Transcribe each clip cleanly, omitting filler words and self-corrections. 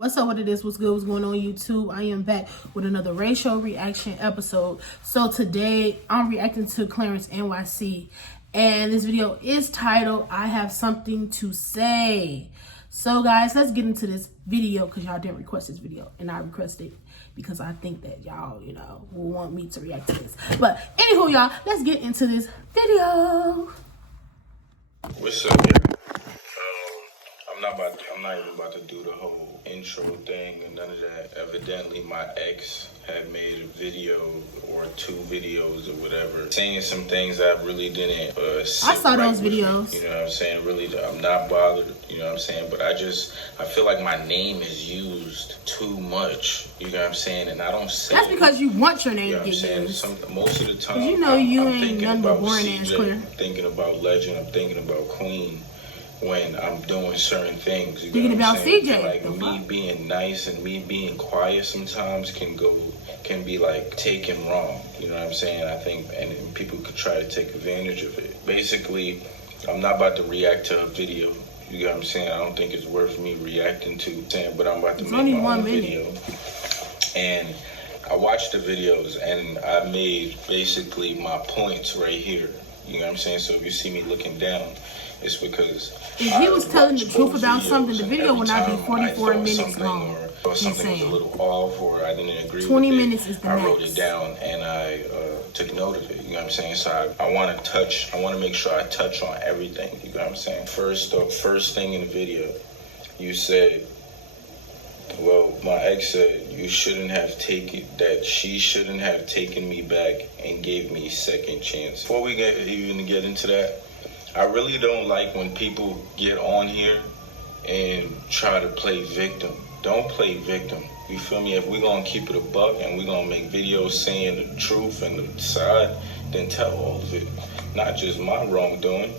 What's up, what it is, what's good, what's going on YouTube? I am back with another racial reaction episode. So today I'm reacting to Clarencenyc, and this video is titled I Have Something to Say. So guys, let's get into this video because y'all didn't request this video, and I requested it because I think that y'all, will want me to react to this. But anywho, y'all, let's get into this video. What's up, y'all? I'm not even about to do the whole intro thing and none of that. Evidently, my ex had made a video or 2 videos or whatever, saying some things I really didn't. I saw those videos. You know what I'm saying? Really, I'm not bothered. You know what I'm saying? But I feel like my name is used too much. You know what I'm saying? And I don't say. That's because you want your name to get used. Most of the time, you ain't nothing but boring ass Claire. I'm thinking about Legend. I'm thinking about Queen. When I'm doing certain things, you thinking about CJ, like me being nice and me being quiet sometimes can be like taken wrong. You know what I'm saying? I think, and people could try to take advantage of it. Basically, I'm not about to react to a video. You know what I'm saying? I don't think it's worth me reacting to. But I'm about to make my own video. And I watched the videos and I made basically my points right here. You know what I'm saying? So if you see me looking down, it's because if he was telling the truth about something, the video would not be 44 minutes long. Or something was a little off, or I didn't agree 20 with minutes it. Is the I max. wrote it down and I took note of it. You know what I'm saying? So I want to make sure I touch on everything. You know what I'm saying? First thing in the video, you said, well, my ex said she shouldn't have taken me back and gave me second chance. Before we even get into that, I really don't like when people get on here and try to play victim. Don't play victim. You feel me? If we're going to keep it a buck and we're going to make videos saying the truth and the side, then tell all of it. Not just my wrongdoing.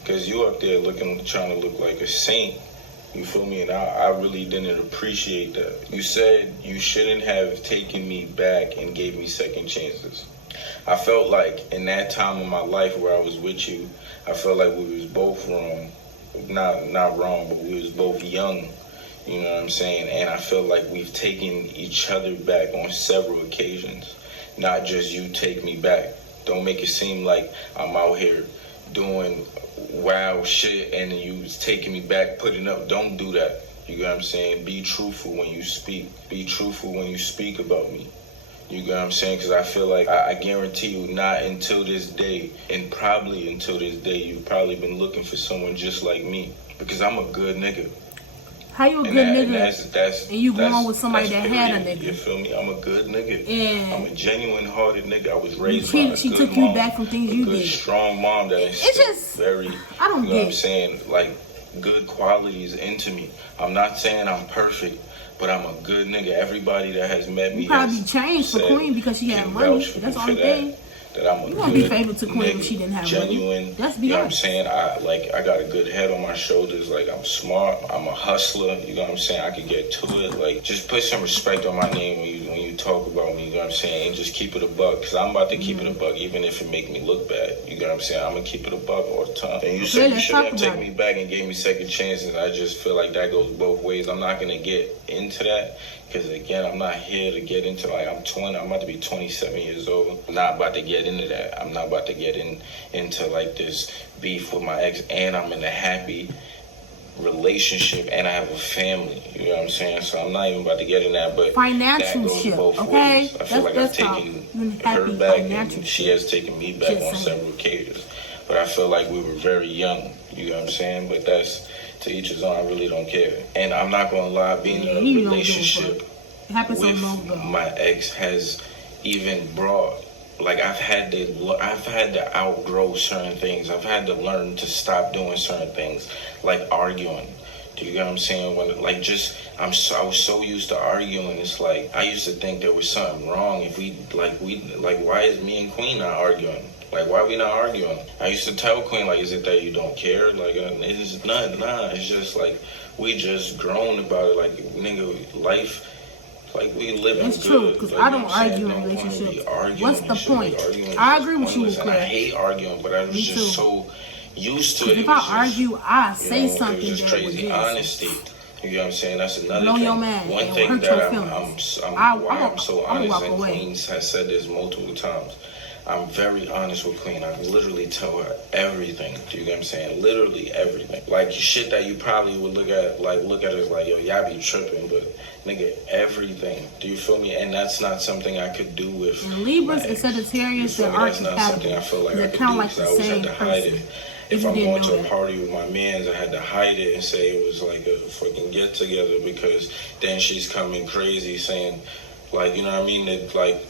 Because you up there trying to look like a saint. You feel me? And I really didn't appreciate that. You said you shouldn't have taken me back and gave me second chances. I felt like in that time of my life where I was with you, I felt like we was both wrong. Not wrong, but we was both young. You know what I'm saying? And I feel like we've taken each other back on several occasions. Not just you take me back. Don't make it seem like I'm out here doing wild shit and you was taking me back, putting up. Don't do that. You know what I'm saying? Be truthful when you speak. Be truthful when you speak about me. You know what I'm saying? Because I feel like I guarantee you not until this day, and probably until this day, you've probably been looking for someone just like me. Because I'm a good nigga. How you a good nigga and you going with somebody that had a nigga? You feel me? I'm a good nigga. And I'm a genuine-hearted nigga. I was raised by a good she took you back from things you did. A good, strong mom that is just very, I don't you know what I'm saying, like good qualities into me. I'm not saying I'm perfect, but I'm a good nigga. Everybody that has met me probably changed for Queen because she had money. That's the only thing. That I'm a you won't be faithful to Queen if she didn't have genuine, money. That's you know what I'm saying? I got a good head on my shoulders. Like, I'm smart. I'm a hustler. You know what I'm saying? I could get to it. Like, just put some respect on my name when you talk about me. You know what I'm saying? And just keep it a buck. Because I'm about to keep it a buck, even if it make me look bad. You know what I'm saying? I'm going to keep it a buck all the time. And you said you should have taken me back and gave me second chances. I just feel like that goes both ways. I'm not going to get into that. Because, again, I'm not here to get into, like, I'm about to be 27 years old. I'm not about to get into that. I'm not about to get into, like, this beef with my ex. And I'm in a happy relationship, and I have a family. You know what I'm saying? So I'm not even about to get in that. But financial that goes shit, both okay? ways. I feel like I've taken her back, and she has taken me back on several occasions. But I feel like we were very young. You know what I'm saying? But that's... to each his own. I really don't care. And I'm not gonna lie, being in a relationship with my ex has even brought, like, I've had to outgrow certain things. I've had to learn to stop doing certain things, like arguing. Do you get what I'm saying? When, like, I was so used to arguing. It's like I used to think there was something wrong if we why is me and Queen not arguing? Like, why we not arguing? I used to tell Queen, like, is it that you don't care? Like, it's not, it's just, like, we just grown about it. Like, nigga, life, like, we living it's good. True, because like, I don't argue in relationships. What's the point? I agree with you, Claire. I hate arguing, but I was just so used to it. If I argue, I say something it was just crazy. Honesty. You know what I'm saying? That's another Blow thing. your man. One It'll thing hurt that your I'm feelings. why I'm so honest, walk and away. Queen has said this multiple times. I'm very honest with Queen. I literally tell her everything. Do you get what I'm saying? Literally everything. Like shit that you probably would look at as like, yo, y'all be tripping, but nigga, everything. Do you feel me? And that's not something I could do with Libras and Sagittarius that are that's not something I feel like I could do like because I always had to hide it. If I'm going to a party with my mans, I had to hide it and say it was like a fucking get together, because then she's coming crazy saying, like, you know what I mean? That like,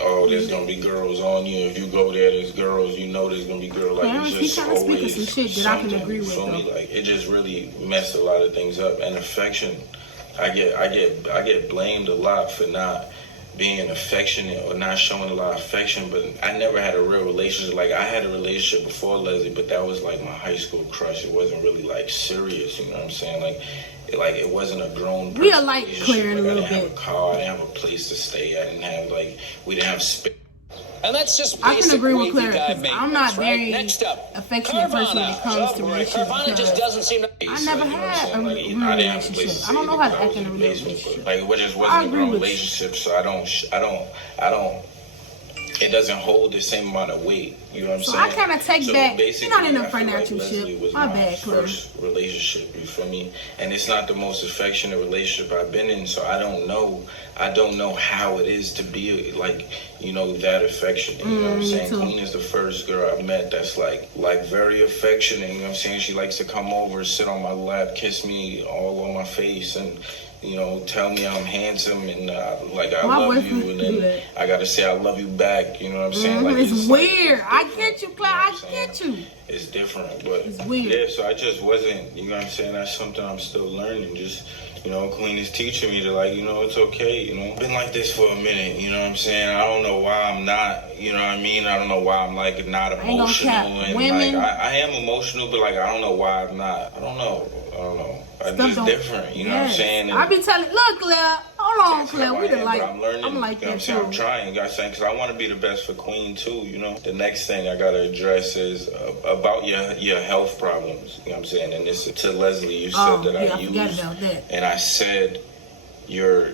oh, there's gonna be girls on you. If you go there, there's girls. You know there's gonna be girls. Like, it's just always some shit that I can agree with. Feel me? Like, it just really messed a lot of things up. And affection, I get blamed a lot for not being affectionate or not showing a lot of affection, but I never had a real relationship. Like, I had a relationship before Leslie, but that was like my high school crush. It wasn't really like serious, you know what I'm saying? Like it wasn't a grown person. We are like clearing a little bit. I didn't have a car, I didn't have a place to stay, we didn't have space. And that's just I can agree with Claire, because I'm not very Next up, affectionate person when it comes to relationships. Carvana just doesn't seem to... I never had a real relationship. I don't know how to act in a relationship. Like, it just wasn't a real relationship, so I don't. It doesn't hold the same amount of weight. You know what I'm saying? So I kind of take back. You're not in a financial ship. My bad, Claire. First relationship, you feel me? And it's not the most affectionate relationship I've been in, so I don't know how it is to be like, you know, that affectionate. You know what I'm saying? Too. Queen is the first girl I met that's like very affectionate. You know what I'm saying? She likes to come over, sit on my lap, kiss me all on my face, and, you know, tell me I'm handsome and I love you, and then I gotta say I love you back. You know what I'm saying? Like, it's weird. I get you, Claire. I get you. It's different, but it's weird. Yeah, so I just wasn't. You know what I'm saying? That's something I'm still learning. Just, you know, Queen is teaching me to, like, you know, it's okay. You know, been like this for a minute. You know what I'm saying? I don't know why I'm not. You know what I mean? I don't know why I'm like not emotional, and women, like I am emotional, but like I don't know why I'm not. I don't know. I'm just different, you know what I'm saying? And I be telling, look, Claire, hold on, Claire, we done like, I'm learning, I'm like you know that too. too. I'm trying, you know what I'm saying? Because I want to be the best for Queen too, you know? The next thing I got to address is about your health problems, you know what I'm saying? And this to Leslie, you said that I used, about that. And I said your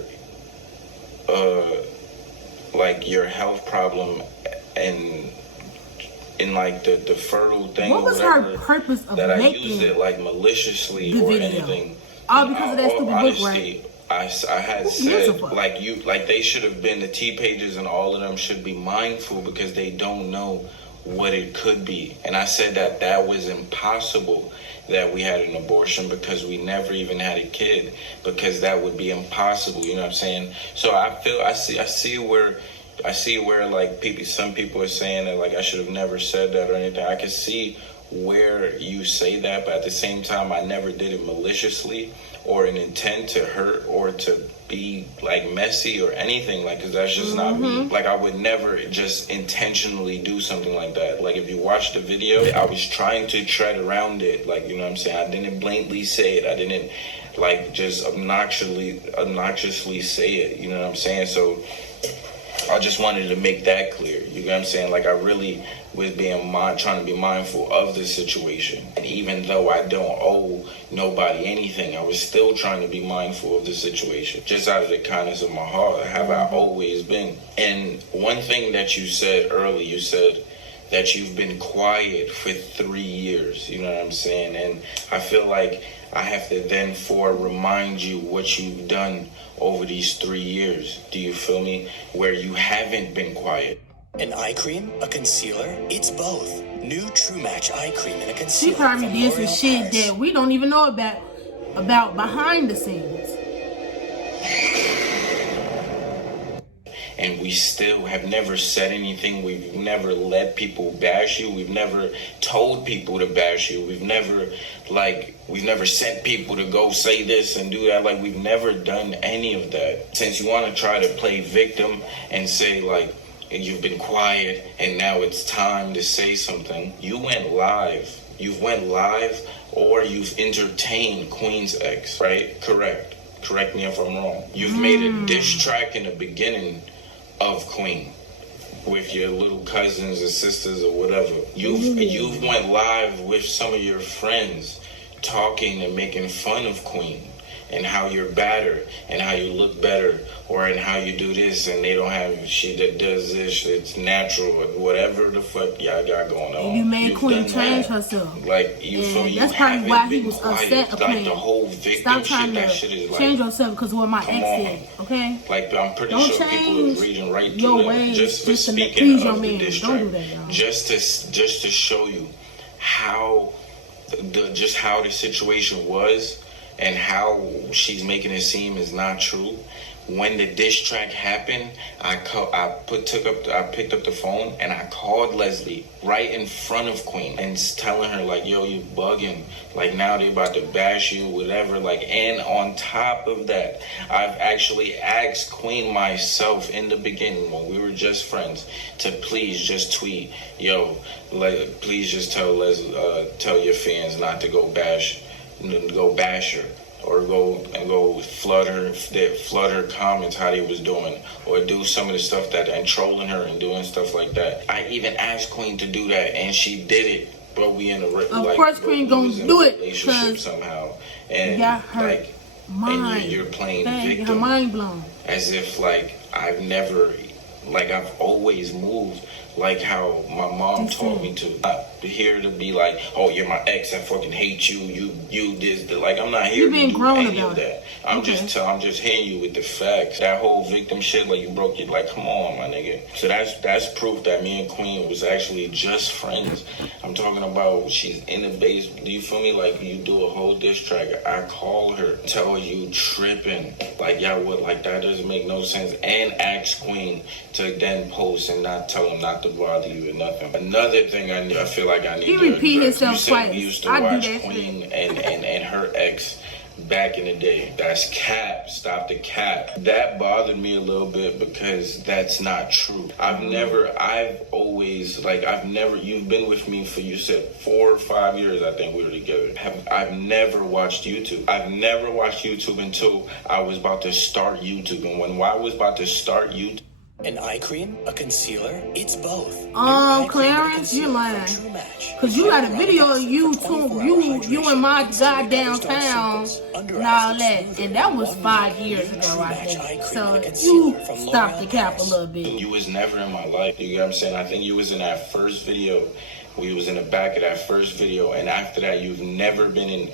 health problem and in like the fertile thing. What was her purpose of that making I used it like maliciously the or video? anything? All because of that stupid book, right? I had said like they should have been, the T pages and all of them should be mindful because they don't know what it could be. And I said that was impossible that we had an abortion because we never even had a kid, because that would be impossible. You know what I'm saying? So I see where like some people are saying that like I should have never said that or anything. I can see where you say that, but at the same time, I never did it maliciously or an intent to hurt or to be like messy or anything, like, because that's just not me. Like, I would never just intentionally do something like that. Like, if you watch the video, I was trying to tread around it, like, you know what I'm saying? I didn't blatantly say it. I didn't like just obnoxiously say it, you know what I'm saying? So I just wanted to make that clear. You know what I'm saying? Like, I really was trying to be mindful of the situation. And even though I don't owe nobody anything, I was still trying to be mindful of the situation. Just out of the kindness of my heart, have I always been. And one thing that you said earlier, you said that you've been quiet for 3 years. You know what I'm saying? And I feel like I have to then remind you what you've done over these 3 years. Do you feel me? Where you haven't been quiet. An eye cream? A concealer? It's both. New True Match eye cream and a concealer. She probably did some shit that we don't even know about behind the scenes. And we still have never said anything. We've never let people bash you. We've never told people to bash you. We've never sent people to go say this and do that. Like, we've never done any of that. Since you want to try to play victim and say, like, you've been quiet and now it's time to say something, you went live. You've went live, or you've entertained Queen's ex, right? Correct me if I'm wrong. You've made a diss track in the beginning of Queen with your little cousins or sisters or whatever. You've went live with some of your friends talking and making fun of Queen. and how you're better and how you look better, or and how you do this and they don't have she that does this, it's natural or whatever the fuck y'all got going on. You made Queen change herself. Like you feel me? That's probably why he was upset. Like the whole victim stop trying shit, to that shit is like, change yourself because of what my ex did. Okay. Like I'm pretty don't sure people are reading right your through ways that just for just to speaking please of your the man. diss Don't track. do that, y'all. Just to show you how how the situation was and how she's making it seem is not true. When the diss track happened, I picked up the phone and I called Leslie right in front of Queen and telling her like, yo, you bugging. Like now they about to bash you, whatever. Like, and on top of that, I've actually asked Queen myself in the beginning when we were just friends to please just tweet, yo, please just tell your fans not to go bash her. Or go flood her comments how they was doing, or do some of the stuff and trolling her and doing stuff like that. I even asked Queen to do that, and she did it. But we in a of course Queen gonna do it relationship somehow, and got her like, mind. and you're playing victim, her mind blown, as if like I've always moved like how my mom taught me to. Not here to be like, oh, you're my ex, I fucking hate you, you this, like I'm not here You've been to do grown any about of that. it. I'm just hitting you with the facts. That whole victim shit, like you broke it, like come on, my nigga. So that's proof that me and Queen was actually just friends. I'm talking about she's in the base. Do you feel me? Like you do a whole diss track, I call her, tell her you tripping, like y'all would, like that doesn't make no sense, and ask Queen to then post and not tell him not to bother you or nothing. Another thing I feel like I need he to repeat address. himself You said twice. we used to watch Queen and her ex back in the day. That's cap. Stop the cap. That bothered me a little bit because that's not true. You've been with me for, you said 4 or 5 years, I think we were together. I've never watched YouTube. I've never watched YouTube until I was about to start YouTube. And when I was about to start YouTube, An eye cream? A concealer? It's both. Clarence, you're lying. Cause you got a video of you in my goddamn town and all that. And that was 5 years ago, I think. So you stopped the cap a little bit. you was never in my life. You get what I'm saying? I think you was in that first video. We was in the back of that first video. And after that, you've never been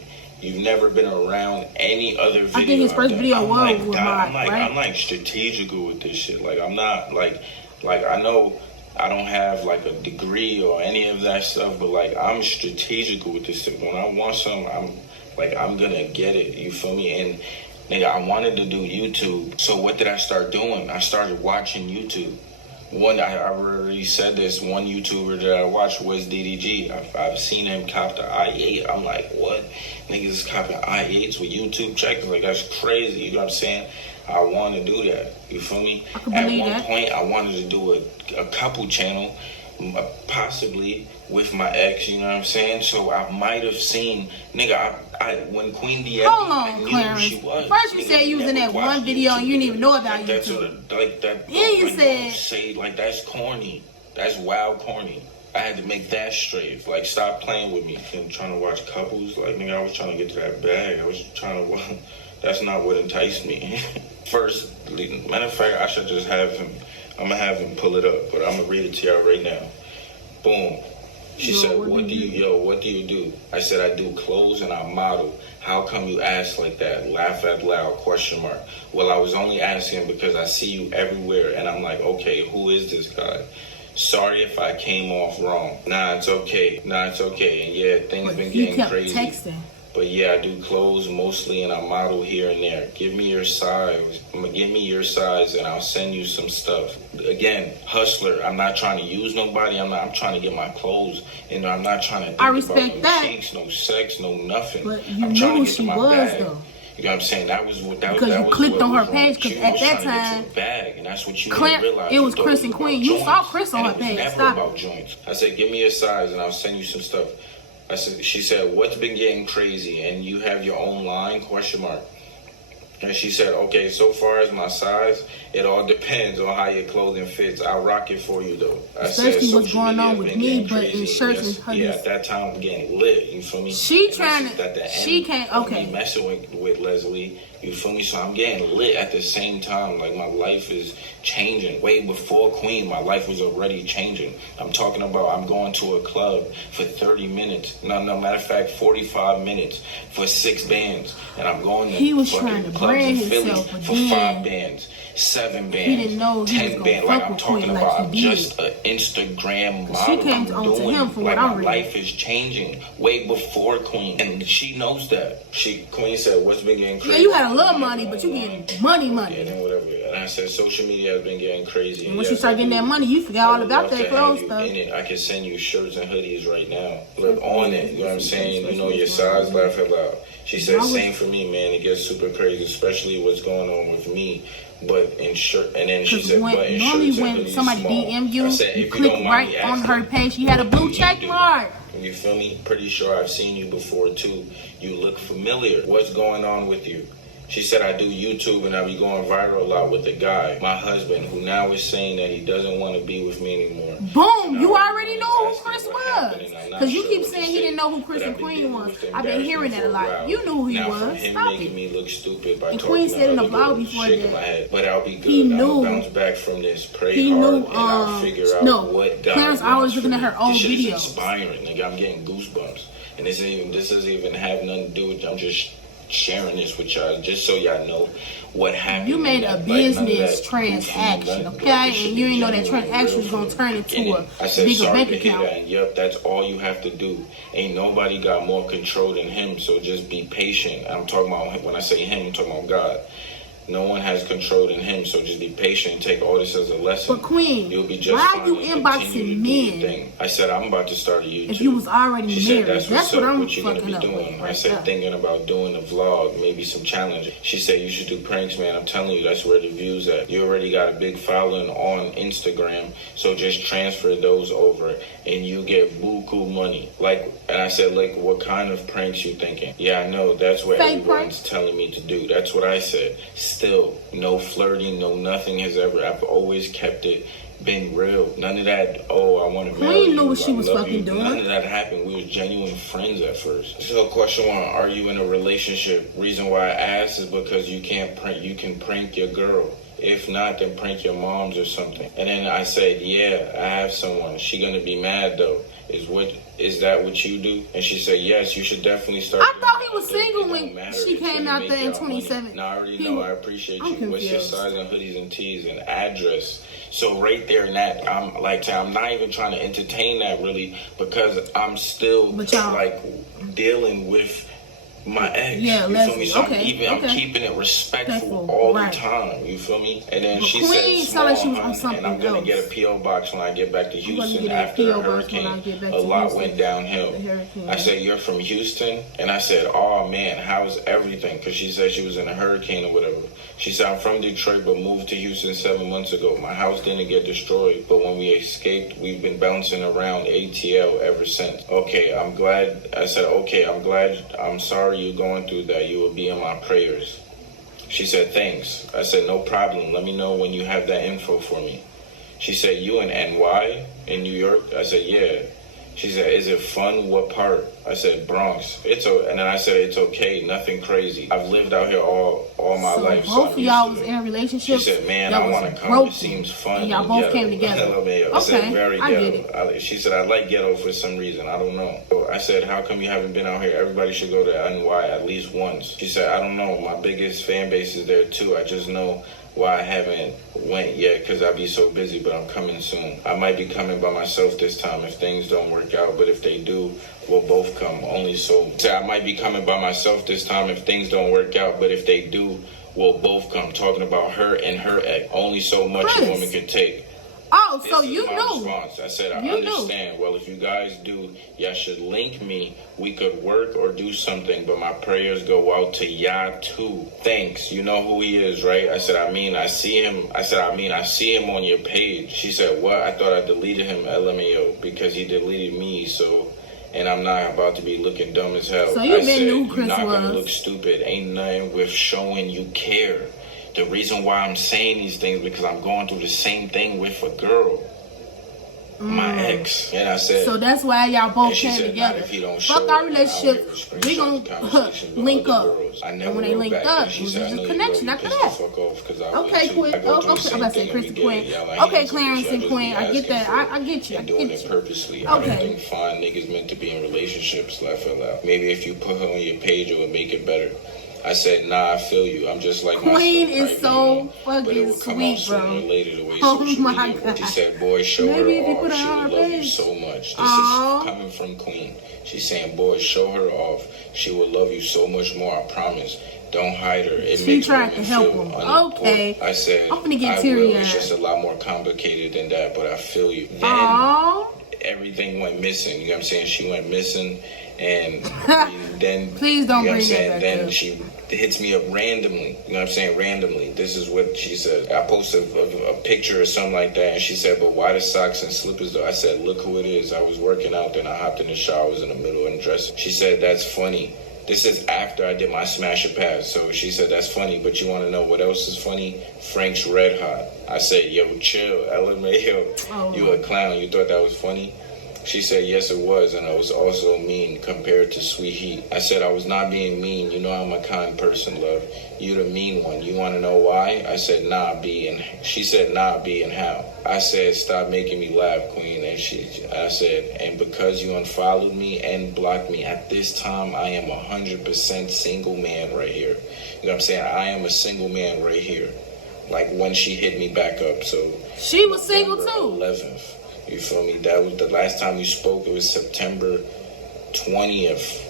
around any other video. I think his first video was with Mark, right? right? I'm like strategical with this shit. Like I'm not like I know I don't have like a degree or any of that stuff, but like I'm strategical with this shit. When I want something, I'm gonna get it. You feel me? And nigga, I wanted to do YouTube. So what did I start doing? I started watching YouTube. I already said this, one YouTuber that I watched was DDG. I've seen him cop the i8. I'm like, what? Niggas is copping i8s with YouTube checkers? Like, that's crazy. You know what I'm saying? I want to do that. You feel me? At one point, I wanted to do a couple channel, possibly with my ex, you know what I'm saying? So I might have seen, nigga, when Queen DM'd me, I knew who she was. First you said you was in that one video and you didn't even know about YouTube. Then you said, say, like, that's corny. That's wild corny. I had to make that straight. Like, stop playing with me. And trying to watch couples. Like, nigga, I was trying to get to that bag. I was trying to, that's not what enticed me. First, matter of fact, I should just have him, I'm going to have him pull it up, but I'm going to read it to y'all right now. Boom. She said, what do you do? I said, I do clothes and I model. How come you ask like that? Laugh out loud, ? Well, I was only asking because I see you everywhere. And I'm like, okay, who is this guy? Sorry if I came off wrong. Nah, it's okay. And yeah, things been getting crazy. Texting. But yeah, I do clothes mostly and I model here and there. Give me your size and I'll send you some stuff. Again, hustler. I'm not trying to use nobody. I'm trying to get my clothes. And I'm not trying to think about no cheeks, no sex, no nothing. But you I'm trying knew to get she to my was bag. though. You know what I'm saying? That was because you clicked on her page. Because at that time, bag, and that's what you didn't realize. It was Chris and Queen. You saw Chris on her page. Stop about joints. I said, give me your size and I'll send you some stuff. She said, what's been getting crazy? And you have your own line? ? And she said, okay, so far as my size, it all depends on how your clothing fits. I'll rock it for you, though. I Especially said, what's going on with me, but in shirts and hoodies. Yeah, at that time, I'm getting lit, you feel me? She trying to, she can't, okay. I'm messing with Leslie, you feel me? So I'm getting lit at the same time. Like, my life is changing. Way before Queen, my life was already changing. I'm talking about I'm going to a club for 30 minutes. No, matter of fact, 45 minutes for 6 bands. And I'm going to he was trying to brand himself for 5 bands, 7 bands, he didn't know 10 bands. Like, I'm talking about, I'm just an Instagram model. She came on to him for what I'm reading. My life is changing way before Queen, and she knows that. Queen said, "What's been getting crazy?" Yeah, you had a little money, but you getting money. Yeah, and whatever. And I said, social media has been getting crazy. And once you start getting that money, you forgot all about that clothes stuff. I can send you shirts and hoodies right now. Look on it. You know what I'm saying? You know your size. Laugh out loud. She said, same for me, man. It gets super crazy, especially what's going on with me. But in shirt, and then she said, but in normally shirts and when hoodies somebody small. DM you, said, you click right on her page. She had a blue check mark. You feel me? Pretty sure I've seen you before too. You look familiar. What's going on with you? She said, I do YouTube and I be going viral a lot with a guy, my husband, who now is saying that he doesn't want to be with me anymore. Boom! You already know who Chris was. Because you keep saying he didn't know who Chris and Queen was. I've been hearing that a lot. You knew who he was. Him Stop making it. me look stupid by and talking Queen said in the about vlog before that. But I'll be good. He knew. I'll bounce back from this. Pray he hard knew, and I'll figure out what God Clarence always looking at her old videos. videos. It's inspiring. Like, I'm getting goosebumps. And this doesn't even have nothing to do with, I'm just sharing this with y'all just so y'all know what happened. You made a business transaction, okay? And you didn't know that transaction was going to turn into a bigger bank account. Yep, that's all you have to do. Ain't nobody got more control than him, so just be patient. I'm talking about, when I say him, I'm talking about God. No one has control in him, so just be patient and take all this as a lesson. But Queen, you'll be just why are you inboxing men? I said, I'm about to start a YouTube. If you was already married, that's what I'm what you're gonna be doing. I said, thinking about doing a vlog, maybe some challenges. She said, you should do pranks, man. I'm telling you, that's where the view's at. You already got a big following on Instagram, so just transfer those over and you get buku money. And I said, what kind of pranks you thinking? Yeah, I know, that's what everyone's telling me to do. That's what I said. Still, no flirting, no nothing has ever. I've always kept it, been real. None of that, I want to marry you. Queen knew what she was fucking doing. None of that happened. We were genuine friends at first. So question 1, are you in a relationship? Reason why I asked is because you can prank your girl. If not, then prank your moms or something. And then I said, yeah, I have someone. Is she gonna be mad though? Is that what you do? And she said, yes, you should definitely start. I thought he was single when she came out there in 2017. No, I already know. I appreciate you. What's your size and hoodies and tees and address? So right there in that, I'm not even trying to entertain that really, because I'm still dealing with my ex. Yeah, you feel me? So I'm keeping it respectful all the time. You feel me? And then she said, small, and I'm gonna get a PO box when I get back to Houston after the hurricane. A lot went downhill. I said, you're from Houston? And I said, oh man, how's everything? Because she said she was in a hurricane or whatever. She said, I'm from Detroit but moved to Houston 7 months ago. My house didn't get destroyed, but when we escaped, we've been bouncing around ATL ever since. Okay, I'm glad. I said, okay, I'm glad. I'm sorry you're going through that. You will be in my prayers. She said, thanks. I said, no problem. Let me know when you have that info for me. She said, you in NY in New York? I said, yeah. She said, is it fun? What part? I said, Bronx. And then I said, it's okay. Nothing crazy. I've lived out here all my life. Both of y'all was in a relationship. She said, man, I want to come. It seems fun. And y'all both came together. I said, very I ghetto. get it. She said, I like ghetto for some reason. I don't know. So I said, how come you haven't been out here? Everybody should go to NY at least once. She said, I don't know. My biggest fan base is there too. I just know why I haven't went yet, because I be so busy, but I'm coming soon. I might be coming by myself this time if things don't work out, but if they do, we'll both come. I might be coming by myself this time if things don't work out, but if they do, we'll both come. Talking about her and her ex. Only so much a woman can take. Oh, so you knew. Response. I said, I understand. Well, if you guys do, y'all should link me. We could work or do something, but my prayers go out to y'all too. Thanks. You know who he is, right? I said, I see him. I see him on your page. She said, what? I thought I deleted him, LMAO, because he deleted me, so... and I'm not about to be looking dumb as hell. So you I been said, knew you're Chris not gonna was. look stupid. Ain't nothing with showing you care. The reason why I'm saying these things because I'm going through the same thing with a girl. My ex. And I said, so that's why y'all both and she came said, together. if he don't Fuck show our it, relationship. I'll We gonna link up. I never And when they wrote linked back, up, and it she was said, I just know a you connection wrote after pissed that. the fuck off because I Okay, would too. Queen. I go through the I'm about to same say thing Chris every the day. Queen. Y'all ain't Okay, into Clarence it. and Y'all Queen. just I be get that. asking I get you. I and doing get it you. purposely. I Okay. don't think fine niggas meant to be in relationships. I fell out. Maybe if you put her on your page, it would make it better. I said, nah, I feel you. I'm just like Queen myself, is right? so but it would come fucking out sweet, sooner bro. or later the way Oh social my media works. She God. said, boys, show Maybe if her you put off. her She on will her love you page. so much. This Aww. is coming from Queen. She's saying, boys, show her off. She will love you so much more, I promise. Don't hide her. It She makes tried women to help feel him. unimportant. Okay. I said, I'm gonna get I will. teary-eyed. It's just a lot more complicated than that, but I feel you. Then Aww. everything went missing. You know what I'm saying? She went missing, and then Please don't you know what I'm bring that saying? back Then up. she hits me up randomly. You know what I'm saying? Randomly. This is what she said. I posted a picture or something like that, and she said, "But why the socks and slippers though?" I said, "Look who it is. I was working out, then I hopped in the shower. I was in the middle and dressing." She said, "That's funny." This is after I did my smash or pass. So she said, "That's funny, but you want to know what else is funny? Frank's Red Hot." I said, "Yo, chill, LMAO. Oh. You a clown. You thought that was funny?" She said, "Yes, it was, and I was also mean compared to Sweet Heat." I said, "I was not being mean. You know I'm a kind person, love. You the mean one. You want to know why?" I said, "Nah, B." And she said, "Nah, B, and how?" I said, "Stop making me laugh, Queen." And I said, "And because you unfollowed me and blocked me, at this time, I am 100% single man right here." You know what I'm saying? I am a single man right here. Like when she hit me back up. So She was single November too. 11th. You feel me? That was the last time we spoke. It was September 20th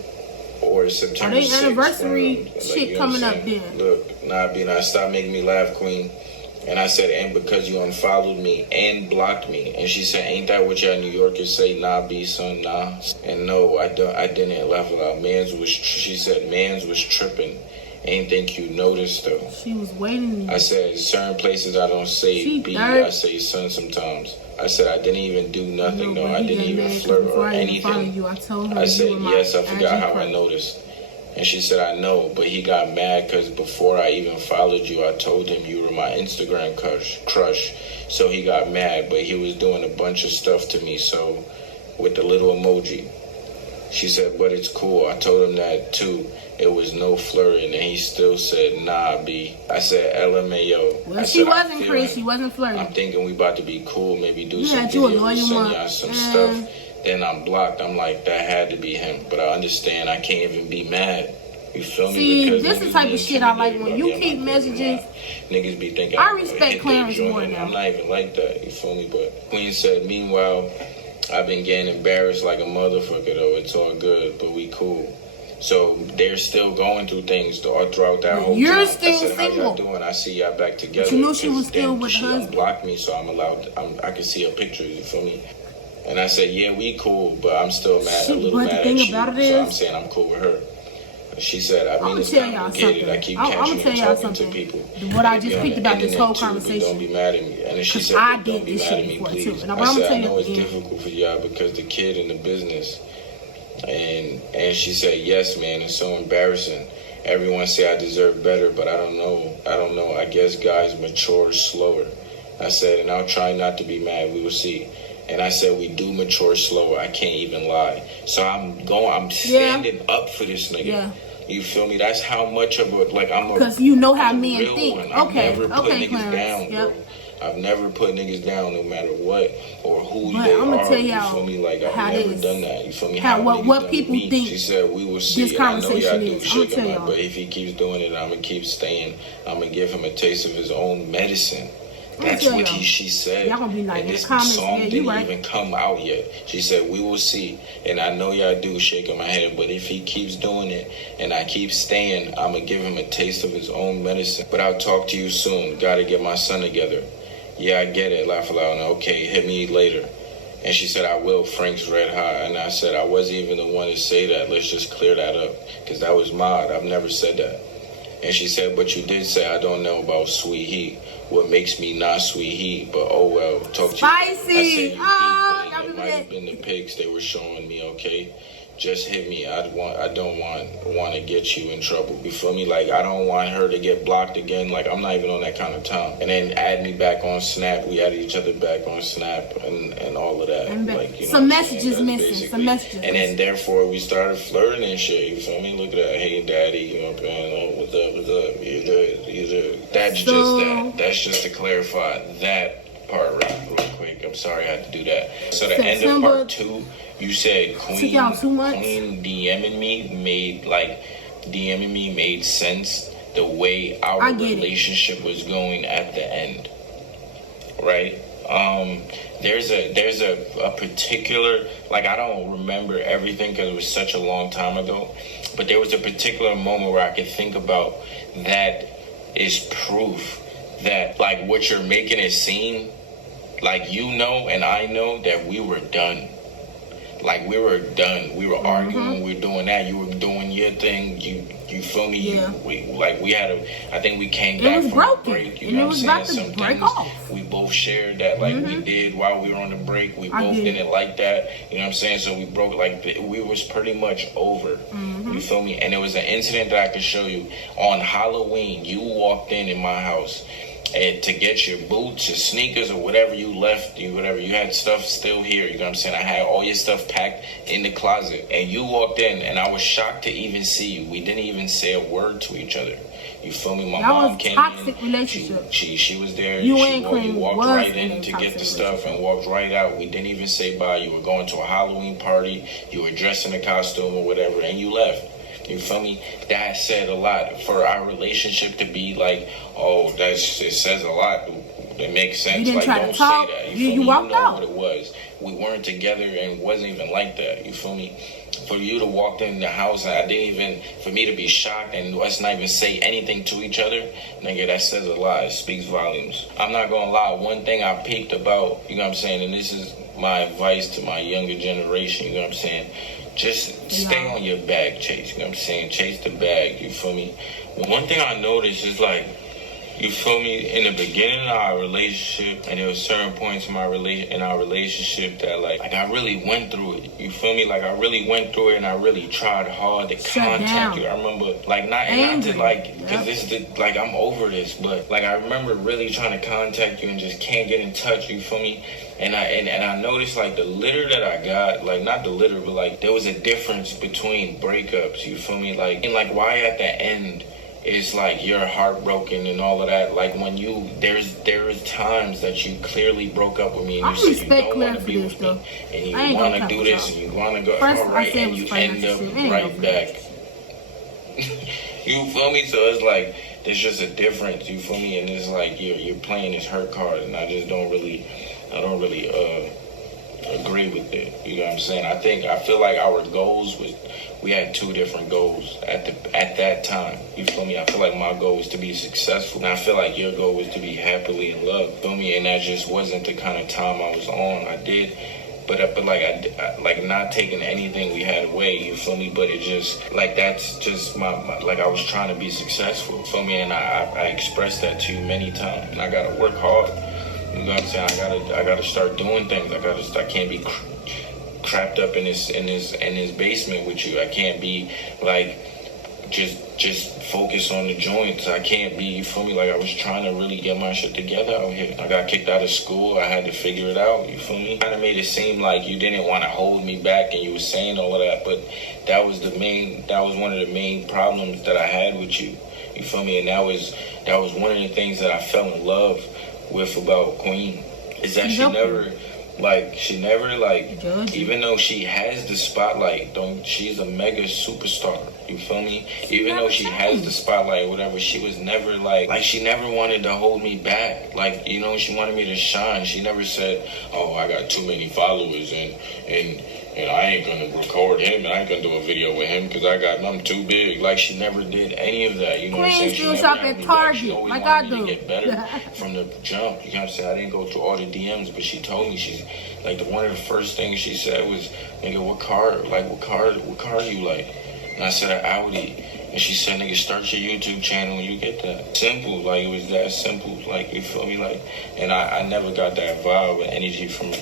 or September Are they 6th. anniversary shit you know what coming I'm up saying? then? Look, nah, B, stop making me laugh, Queen. And I said, "And because you unfollowed me and blocked me." And she said, "Ain't that what y'all New Yorkers say? Nah, B, son, nah." And no, I didn't laugh aloud. She said, "Mans was tripping. Ain't think you noticed though." She was waiting. I said, "Certain places I don't say She B, third. I say son sometimes." I said, "I didn't even do nothing though. I He didn't got even mad 'cause flirt before or I even followed anything." you, I told her I you said, were my "Yes, I forgot IG how I crush. noticed." And she said, "I know, but he got mad because before I even followed you, I told him you were my Instagram crush. So he got mad, but he was doing a bunch of stuff to me, so with the little emoji." She said, "But it's cool. I told him that too. It was no flirting, and he still said, nah, B." I said, LMAO. Well, I she said, wasn't, Chris. She wasn't I'm flirting. thinking we about to be cool, maybe do some had you a videos, loyal send one. y'all some stuff. Then I'm blocked. I'm like, that had to be him. But I understand I can't even be mad. You feel me? See, Because this is the type of shit I like when you keep messages. Niggas be thinking I respect hit Clarence their more joint. now. I'm not even like that. You feel me? But Queen said, meanwhile, I've been getting embarrassed like a motherfucker though. It's all good, but we cool. So they're still going through things all throughout that whole You're time. still I said, single. how y'all doing? I see y'all back together. you knew she 'Cause was still then with she her husband. unblocked me, so I'm allowed. I can see her pictures. You feel me? And I said, yeah, we cool, but I'm still mad, a little But the mad thing at you. about it So I'm is- saying I'm cool with her. She said, I mean, I'ma it's tell y'all complicated. something. I keep I'ma catching tell you y'all talking to something. people. What I They be just on picked the about this internet whole too, but conversation. don't be mad at me. And then she 'Cause said, I don't did be this mad shit at me, before, please. too. And I'm I gonna said, tell I you know it's again. difficult for y'all because the kid in the business. And she said, yes, man, it's so embarrassing. Everyone say I deserve better, but I don't know. I guess guys mature slower. I said, and I'll try not to be mad. We will see. And I said, we do mature slower. I can't even lie. So I'm standing up for this nigga. Yeah. You feel me? That's how much of a, like, I'm a... Because you know how I'm a men real think. one. I've Okay, never put okay, niggas Clarence. down, bro. Yep. I've never put niggas down no matter what or who But they I'ma are. tell You y'all feel me? Like, I've how never this- done that. You feel me? how- what niggas done people to me. think She said, we will see. this And I know y'all conversation do is. I'ma shake tell him up, y'all. but if he keeps doing it, I'm going to keep staying. I'm going to give him a taste of his own medicine. That's tell what y'all. she said. Y'all gonna be like, and in this the comments, song yeah, you didn't right. even come out yet. She said, we will see. And I know y'all do shaking my head, but if he keeps doing it and I keep staying, I'm going to give him a taste of his own medicine. But I'll talk to you soon. Got to get my son together. Yeah, I get it. Laugh aloud. Okay, hit me later. And she said, I will. Frank's Red Hot. And I said, I wasn't even the one to say that. Let's just clear that up. Because that was mod. I've never said that. And she said, but you did say I don't know about Sweet Heat. What makes me not Sweet Heat? But oh well, talk to you. Spicy. I said, you Oh, keep, y'all it remember might that? have been the pics they were showing me, okay? just hit me. I don't want to get you in trouble. You feel me? Like, I don't want her to get blocked again. Like, I'm not even on that kind of time. And then add me back on Snap. We added each other back on Snap and all of that. Like, you know, some messages missing. Some messages. And then therefore we started flirting and shit. You feel me? Look at that. Hey, daddy. You know what I'm saying? Oh, what's up? What's up? You good? That's just that. That's just to clarify that part real quick. I'm sorry I had to do that. So the end of part 2. You said Queen DMing me made sense the way our relationship was going at the end, right? There's a particular, like, I don't remember everything because it was such a long time ago, but there was a particular moment where I could think about that is proof that, like, what you're making it seem, like, you know and I know that we were done. Like, we were done. We were arguing. We were doing that. You were doing your thing. You feel me? Yeah. We had I think we came back from a break. You know what I'm saying? Some things we both shared that, like, we did while we were on the break. We both didn't like that. You know what I'm saying? So we broke, like, we was pretty much over. You feel me? And it was an incident that I could show you. On Halloween, you walked in my house. And to get your boots, your sneakers, or whatever you left, you had stuff still here. You know what I'm saying? I had all your stuff packed in the closet. And you walked in, and I was shocked to even see you. We didn't even say a word to each other. You feel me? My mom came in. That was toxic relationship. She was there. You walked right in to get the stuff and walked right out. We didn't even say bye. You were going to a Halloween party. You were dressed in a costume or whatever, and you left. You feel me? That said a lot for our relationship to be like, oh, it says a lot. It makes sense. You didn't like, try don't to talk. say that. You walked out. What it was. We weren't together and wasn't even like that. You feel me? For you to walk in the house and for me to be shocked and us not even say anything to each other, nigga, that says a lot. It speaks volumes. I'm not gonna lie. One thing I peeped about, you know what I'm saying, and this is my advice to my younger generation, you know what I'm saying, just stay on your bag, Chase. You know what I'm saying? Chase the bag. You feel me? One thing I noticed is, like, you feel me? In the beginning of our relationship, and there was certain points in our relationship that, like I really went through it. You feel me? Like, I really went through it, and I really tried hard to contact you. I remember, like, not to, like, because this is like, I'm over this, but, like, I remember really trying to contact you and just can't get in touch. You feel me? And I noticed, like, the litter that I got, like, not the litter, but, like, there was a difference between breakups, you feel me? Like, and, like, why at the end it's like you're heartbroken and all of that. Like, when there is times that you clearly broke up with me and you said you don't want to be with me and you want to do this and you want to go, all right, and you end up right back. You feel me? So it's like, there's just a difference, you feel me? And it's like you're playing this hurt card, and I don't really agree with it. You know what I'm saying? I feel like our goals we had two different goals at that time. You feel me? I feel like my goal was to be successful, and I feel like your goal was to be happily in love. Feel me? And that just wasn't the kind of time I was on. I did. But I like not taking anything we had away, you feel me? But it just, like, that's just my like, I was trying to be successful, feel me? And I expressed that to you many times. And I gotta work hard. You know what I'm saying? I gotta start doing things. I can't be trapped up in this basement with you. I can't be like just focus on the joints. I can't be, you feel me? Like, I was trying to really get my shit together out here. I got kicked out of school. I had to figure it out, you feel me? Kind of made it seem like you didn't want to hold me back and you were saying all of that, but that was one of the main problems that I had with you. You feel me? And that was one of the things that I fell in love with about Queen, is that she never even though she has the spotlight, she's a mega superstar, you feel me? Even though she has the spotlight or whatever, she was never like she never wanted to hold me back. Like, you know, she wanted me to shine. She never said, oh, I got too many followers and I ain't gonna record him and I ain't gonna do a video with him because I'm too big. Like, she never did any of that. You know what I'm saying? She still shop at Target like I do. To get better from the jump. You know what I'm saying? I didn't go through all the DMs, but she told me, she's like, one of the first things she said was, nigga, what car you like? And I said, an Audi. And she said, nigga, start your YouTube channel when you get that. Simple, like, it was that simple, like, you feel me? Like, and I never got that vibe and energy from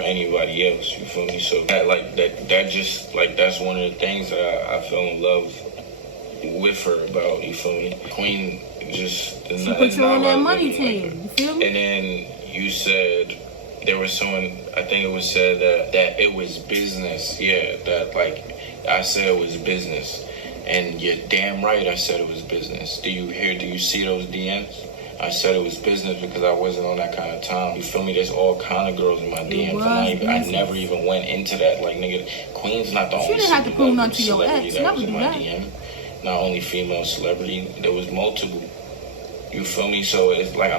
anybody else, you feel me? So that just, like, that's one of the things that I fell in love with her about, you feel me? Queen just... She put you on that money team, you feel me? And then you said... There was someone, I think it was said that it was business. Yeah, that, like, I said it was business. And you're damn right I said it was business. Do you see those DMs? I said it was business because I wasn't on that kind of time. You feel me? There's all kind of girls in my DMs. I never even went into that. Like, nigga, Queen's not the only didn't have to prove nothing to your ex. that Never was in do my that. DM. Not only female celebrity, there was multiple. You feel me? So it's like I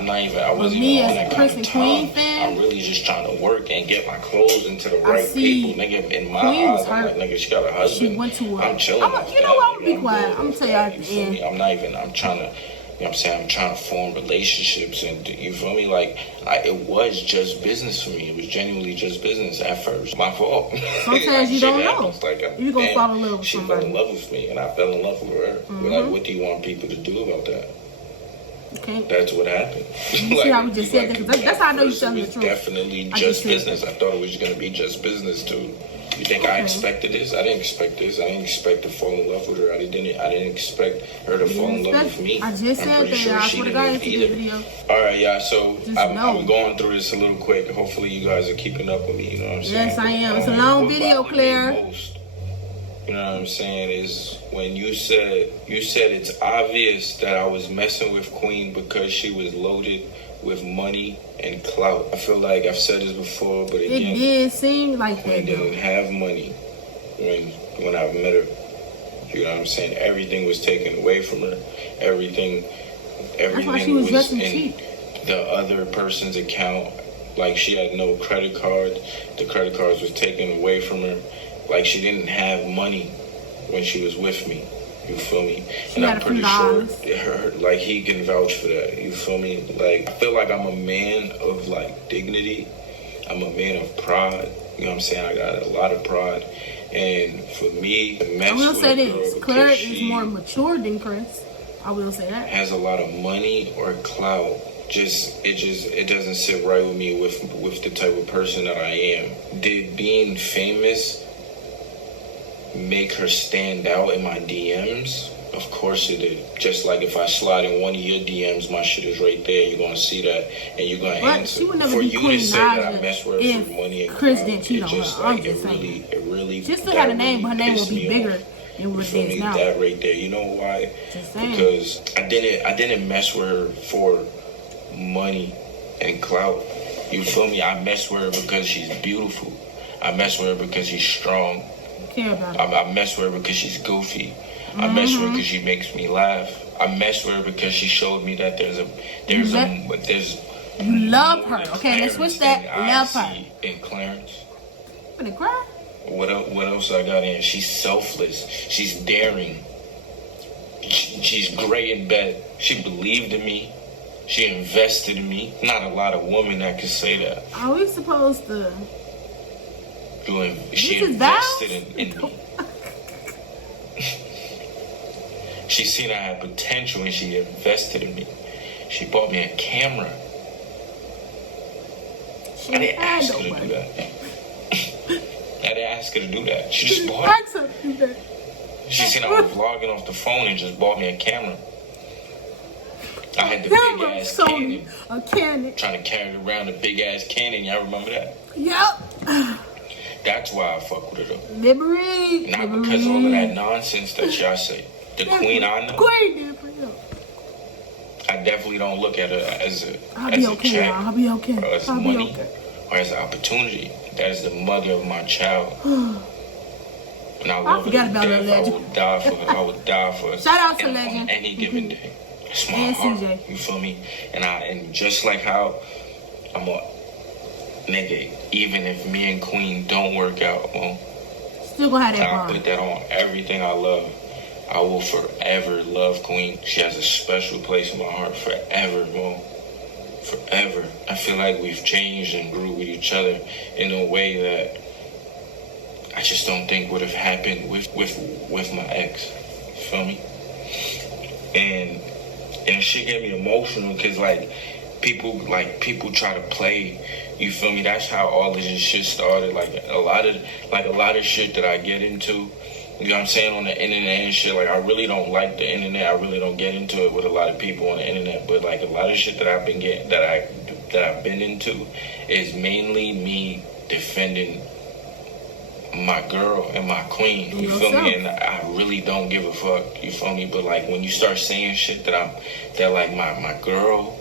wasn't even on that kind of time. I'm really just trying to work and get my clothes into the right people. Nigga, in my eyes, I'm like, nigga, she got a husband. She went to I'm chilling. You know what? I'm gonna be quiet. I'm gonna tell you at the end. I'm trying to, you know what I'm saying? I'm trying to form relationships, and you feel me? Like, it was just business for me. It was genuinely just business at first. My fault. Sometimes you don't know. Like, you're gonna fall in love with somebody. She fell in love with me, and I fell in love with her. But, like, what do you want people to do about that? Okay. That's what happened. You see how we just said that? Because that's how I know you're telling the truth. Definitely just business. I thought it was going to be just business too. You think I expected this? I didn't expect this. I didn't expect to fall in love with her. I didn't expect her to fall in love with me. I just said that. I swear to God, it's a video. All right, yeah. So I'm going through this a little quick. Hopefully, you guys are keeping up with me. You know what I'm saying? Yes, I am. It's a long video, Claire. You know what I'm saying, is when you said it's obvious that I was messing with Queen because she was loaded with money and clout. I feel like I've said this before, but again, it did seem like that. Queen didn't have money when I met her. You know what I'm saying? Everything was taken away from her. Everything was in the other person's account. Like, she had no credit card. The credit cards was taken away from her. Like, she didn't have money when she was with me. You feel me? And I'm pretty sure like, he can vouch for that. You feel me? Like, I feel like I'm a man of, like, dignity. I'm a man of pride. You know what I'm saying? I got a lot of pride. And for me, I will say this: Claire is more mature than Chris. I will say that. Has a lot of money or clout. It doesn't sit right with me with the type of person that I am. Did being famous make her stand out in my DMs? Of course it did. Just like if I slide in one of your DMs, my shit is right there. You're gonna see that, and you're gonna answer. She would never for be you Queen to say that I mess with her for money and Chris clout, didn't cheat on her. I'm just saying. It really. She still had a name, but her name will be bigger than what it is now. That right there. You know why? Just saying. Because I didn't mess with her for money and clout. You feel me? I mess with her because she's beautiful. I mess with her because she's strong. Care about it. I mess with her because she's goofy. I mess with her because she makes me laugh. I mess with her because she showed me that there's you love her. Okay, let's switch that. Love her. In Clarence. Gonna cry? What else I got in? She's selfless. She's daring. She's great in bed. She believed in me. She invested in me. Not a lot of women that can say that. Are we supposed to? She invested in me. She seen I had potential and she invested in me. She bought me a camera. I didn't ask her to do that. I didn't ask her to do that. She just bought it. She seen I was vlogging off the phone and just bought me a camera. I had the big ass Canon. A Canon. Trying to carry around a big ass Canon. Y'all remember that? Yep. That's why I fuck with her though. Liberty. Not because of all of that nonsense that y'all say. The Queen I know. Queen, I definitely don't look at her as a check, I'll be okay. or as money, or as an opportunity. That is the mother of my child. And I love her to death. I would die for her. I would die for her. Shout out to Legend. On any given day. It's my and heart. CJ. You feel me? And just like how I'm a nigga, even if me and Queen don't work out, well, still gonna have that I bond. put that on everything I love. I will forever love Queen. She has a special place in my heart forever, bro. Forever. I feel like we've changed and grew with each other in a way that I just don't think would have happened with my ex. You feel me? and shit get me emotional because people try to play. You feel me? That's how all of this shit started. Like a lot of shit that I get into. You know what I'm saying, on the internet and shit, I really don't like the internet. I really don't get into it with a lot of people on the internet. But a lot of shit that I've been into is mainly me defending my girl and my queen. You feel me? And I really don't give a fuck. You feel me? But when you start saying shit that my girl,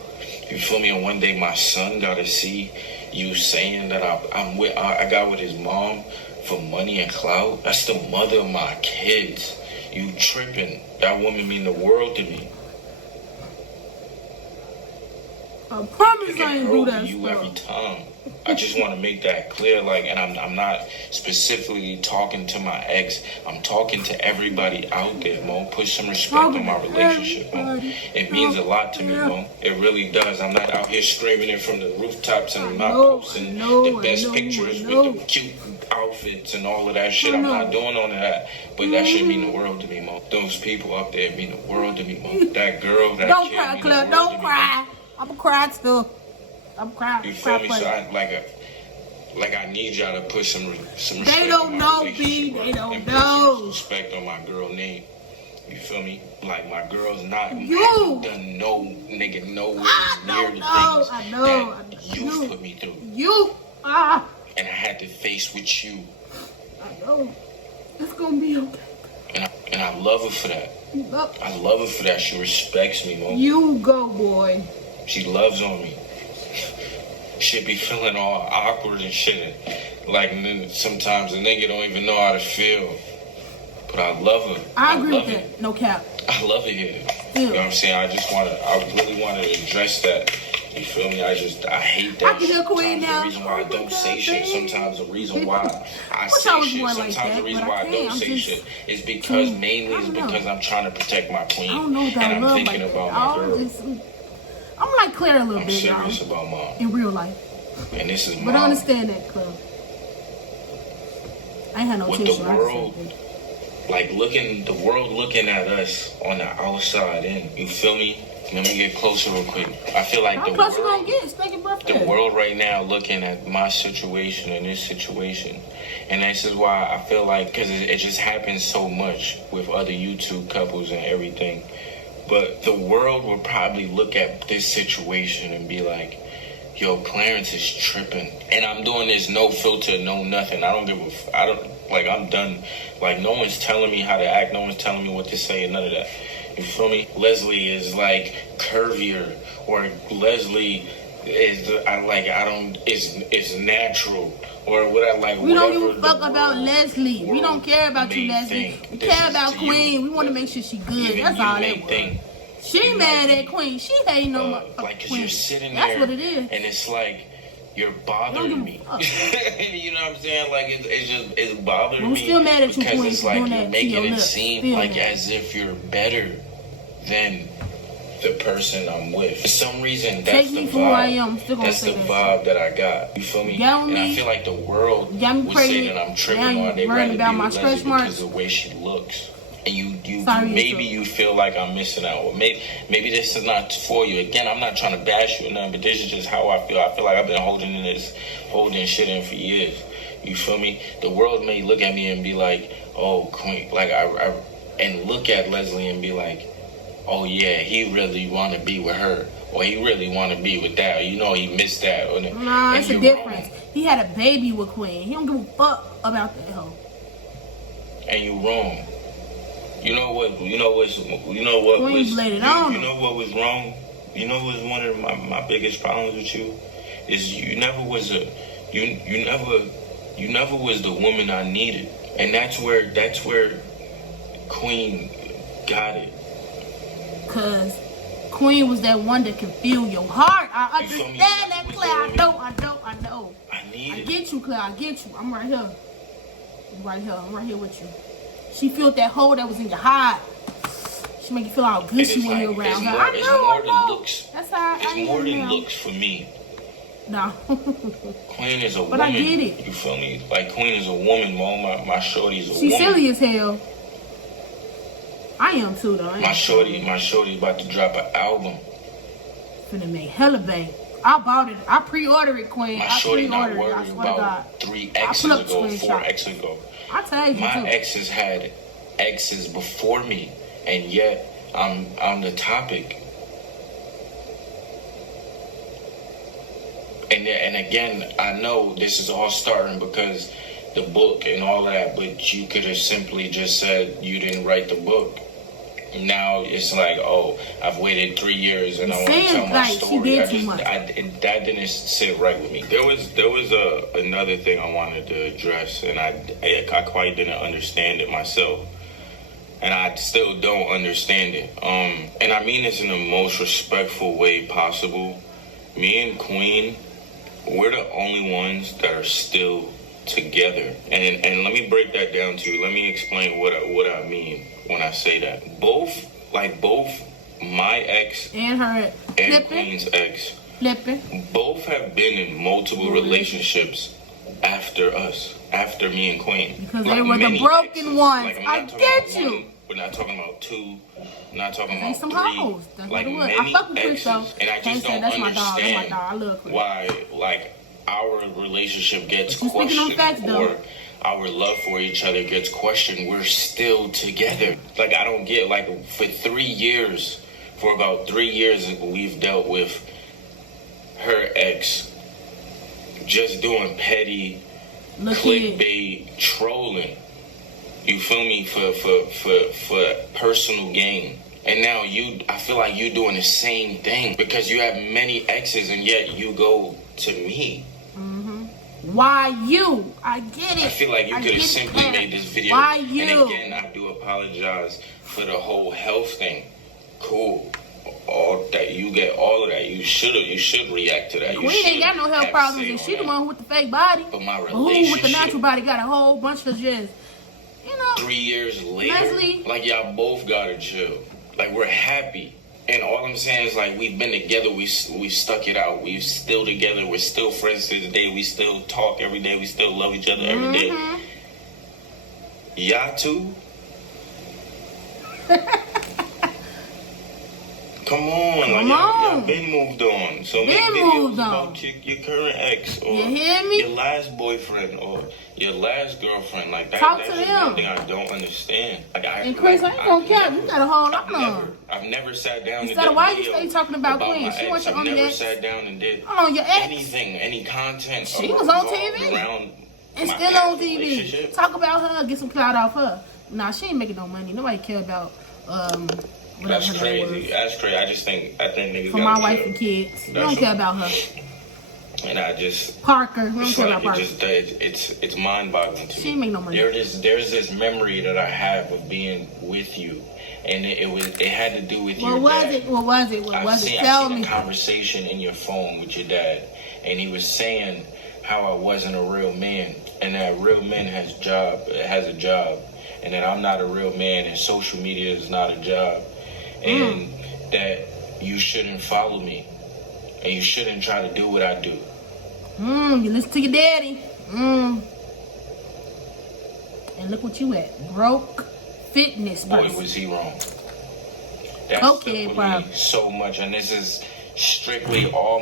you feel me? And one day my son gotta see you saying that I got with his mom for money and clout. That's the mother of my kids. You tripping. That woman mean the world to me. I promise I ain't do that you stuff. Every time. I just want to make that clear, and I'm not specifically talking to my ex. I'm talking to everybody out there, Mo. Put some respect on my relationship, Mo. It means a lot to me, Mo. It really does. I'm not out here screaming it from the rooftops and not posting the best pictures with the cute outfits and all of that shit. I'm not doing all of that. But that shit mean the world to me, Mo. Those people up there mean the world to me, Mo. That girl, that don't kid cry, mean Claire. the world Don't to me, cry. I'm gonna cry still. I'm crying. You feel me? So I need y'all to put some respect. They don't on my know, relationship, B. They don't and know. Put some respect on my girl name. You feel me? My girl's not done no nigga no near the things that you put me through. And I had to face with you. I know. It's gonna be okay. And I love her for that. I love her for that. She respects me, Mo. You go, boy. She loves on me. Shit be feeling all awkward and shit. And then sometimes a nigga don't even know how to feel. But I love her. I agree with that. No cap. I love it here. You know what I'm saying? I really want to address that. You feel me? I hate that. I can hear Queen now. The reason why I don't say shit. Sometimes the reason why I say shit. Sometimes the reason why I don't say shit is because because I'm trying to protect my queen. I don't know that and love I'm thinking like about that. my girl. I'm like Claire a little I'm bit, serious y'all. about mom. In real life. And this is mom. But I understand that, Claire. I ain't had no with tissue. the world, the world looking at us on the outside in. You feel me? Let me get closer real quick. I feel like the world right now looking at my situation and this situation. And this is why I feel like, because it just happens so much with other YouTube couples and everything. But the world will probably look at this situation and be like, yo, Clarence is tripping. And I'm doing this no filter, no nothing. I'm done. No one's telling me how to act. No one's telling me what to say and none of that. You feel me? Leslie is curvier, or Leslie is it's natural, or whatever. We don't give a fuck about Leslie. We don't care about you, Leslie. We care about Queen. We want to make sure she good. That's all that was. She mad at Queen. She hating on my Queen. You're sitting That's there, what it is. And it's you're bothering me. You know what I'm saying? It's bothering me. I'm still mad at you, Queen, because it's for doing you're that making to your it lips. seem as if you're better than the person I'm with. For some reason, that's the vibe. Who I am. Still gonna that's say the that vibe that I got. You feel me? And I feel like the world would say that I'm tripping on. They rather be with Leslie because of the way she looks. And you feel like I'm missing out. Or maybe this is not for you. Again, I'm not trying to bash you or nothing, but this is just how I feel. I feel like I've been holding shit in for years. You feel me? The world may look at me and be like, oh, Queen, and look at Leslie and be like, oh yeah, he really want to be with her, or he really want to be with that. You know, he missed that. Nah, it's a difference. Wrong. He had a baby with Queen. He don't give a fuck about that hoe. And you wrong. You know what was wrong? You know what was one of my biggest problems with you is you never was the woman I needed, and that's where Queen got it. Cause Queen was that one that can feel your heart. I understand that, Claire. I know. I get you, Claire. I get you. I'm right here. I'm right here with you. She felt that hole that was in your heart. She make you feel all gushy when you're around her. It's more than looks. That's how it's more than looks for me. No. Queen is a woman. But I get it. You feel me? Queen is a woman, Mom. My shorty's a woman. She's silly as hell. I am too, though. My shorty about to drop an album. Finna make hella bank. I bought it. I pre-ordered it, Queen. My I shorty not pre-ordered it. I worried swear to God. about 3 I exes pull up ago, the 4 screenshot. exes ago. I tell you My too. exes had exes before me, and yet I'm on the topic. And again, I know this is all starting because the book and all that, but you could have simply just said you didn't write the book. Now it's like, oh, I've waited 3 years and I want to tell my like story. she did too much. That didn't sit right with me. There was another thing I wanted to address, and I quite didn't understand it myself, and I still don't understand it. And I mean this in the most respectful way possible. Me and Queen, we're the only ones that are still together. And let me break that down to you. Let me explain what I mean when I say that. Both my ex And her and flipping. Queen's ex, Flipping. both have been in multiple relationships after us, after me and Queen. Because they were the many broken exes. ones. Like, I'm I not talking get about you. one, we're not talking about 2. I'm not talking Ain't about some 3. hoes. That's Like what it was. many I fuck with Chris, exes, though. and I Can't just say don't that's my dog. That's my understand dog. I love Chris. why, like, our relationship gets But you speaking on facts, questioned, though. or our love for each other gets questioned. We're still together. Like, I don't get, like, for about 3 years, we've dealt with her ex just doing petty Look here. clickbait trolling. You feel me? For personal gain. And now I feel like you doing the same thing because you have many exes and yet you go to me. Why you? I get it. I feel like you could have simply made this video. Why you? And again, I do apologize for the whole health thing. Cool. All that you get, all of that. You should react to that. Queen ain't got no health problems, and she the one with the fake body. But my Who with the relationship, natural body got a whole bunch of just, 3 years later, Leslie. like y'all both gotta chill. Like we're happy. And all I'm saying is like we've been together, we stuck it out. We're still together, we're still friends to this day, we still talk every day, we still love each other every day. Y'all too? Come on, like y'all been moved on. So make videos about your current ex or you hear me? your last boyfriend or your last girlfriend. Like that, Talk that's to just them. one thing I don't understand. Like, And Chris, I ain't gonna care. You got a whole lot on. I've never sat down and Instead did of why a you video stay talking about Queen? my She ex. wants your I've own never ex. sat down and did Hold on, your ex. anything, any content. She was on TV. Around And my still past on TV. relationship. Talk about her, get some clout off her. Nah, she ain't making no money. Nobody care about whatever That's her name crazy. was. That's crazy. I think niggas For gotta my wife chill. and kids. We That's don't care all. about her. And I just Parker. We don't it's care like about Parker. it's mind-boggling to me. She ain't make no money. There's this memory that I have of being with you, and it had to do with your What was dad. it? What was it? What I've was seen, it? Tell I've seen me. a conversation in your phone with your dad, and he was saying how I wasn't a real man, and that real man has a job, and that I'm not a real man, and social media is not a job, and that you shouldn't follow me, and you shouldn't try to do what I do. You listen to your daddy. And look what you at. Broke fitness Boy, person. was he wrong. That Okay, stuck with bro. me so much, and this is strictly all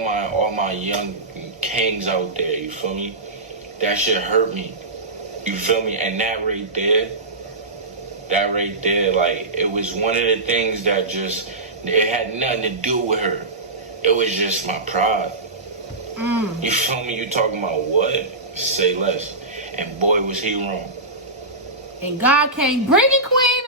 my young kings out there. You feel me? That shit hurt me. You feel me? And that right there, like it was one of the things that just it had nothing to do with her. It was just my pride. You feel me? You talking about what? Say less. And boy, was he wrong. And God can't bring it, Queen.